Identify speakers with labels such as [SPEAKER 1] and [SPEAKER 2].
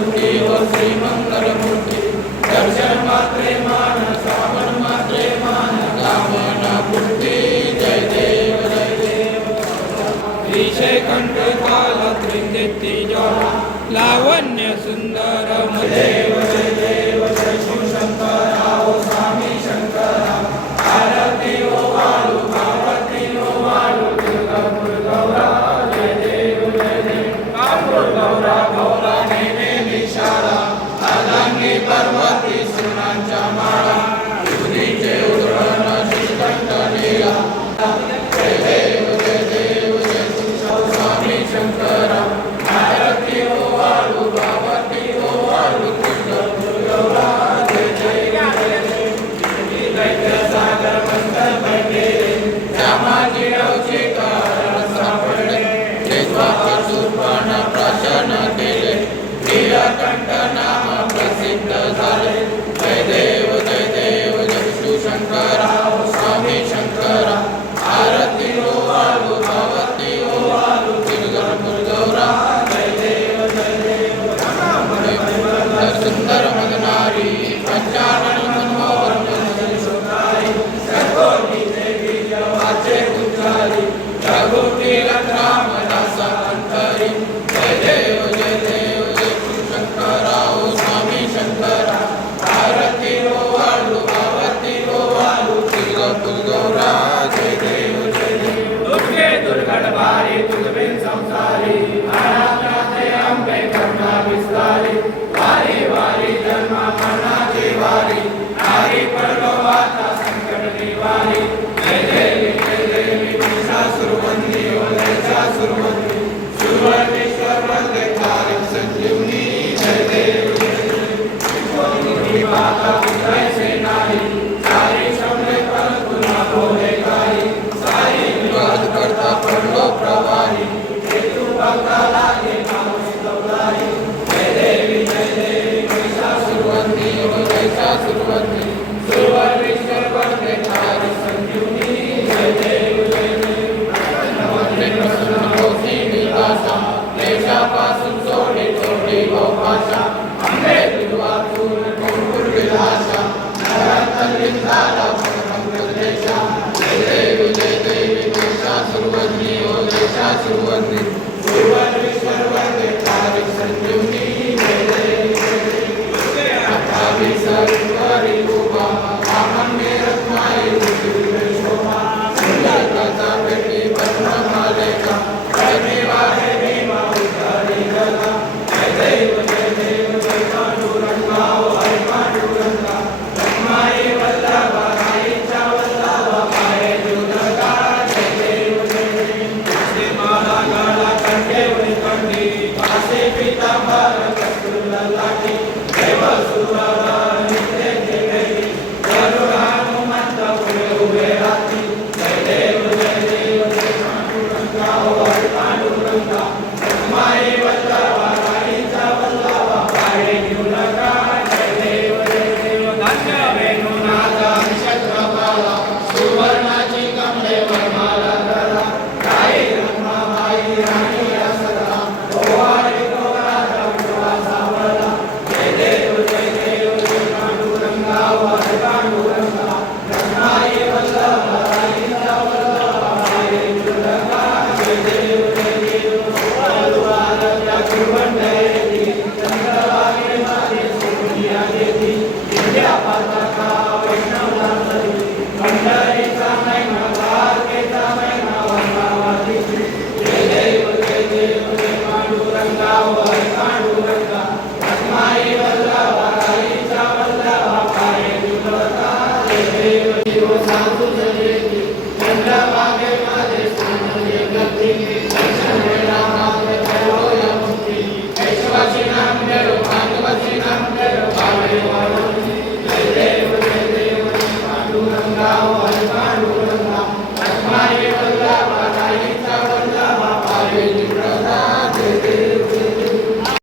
[SPEAKER 1] श्रीमंगलमूर्ती ओ श्रीमंगलमूर्ती दर्शन मात्रे मान श्रावण मात्रे मान कामना पूर्ती जय. देव जय देव श्रीशेखंड काल त्रिनेत्ती लावण्य सुंदर देव everyone there.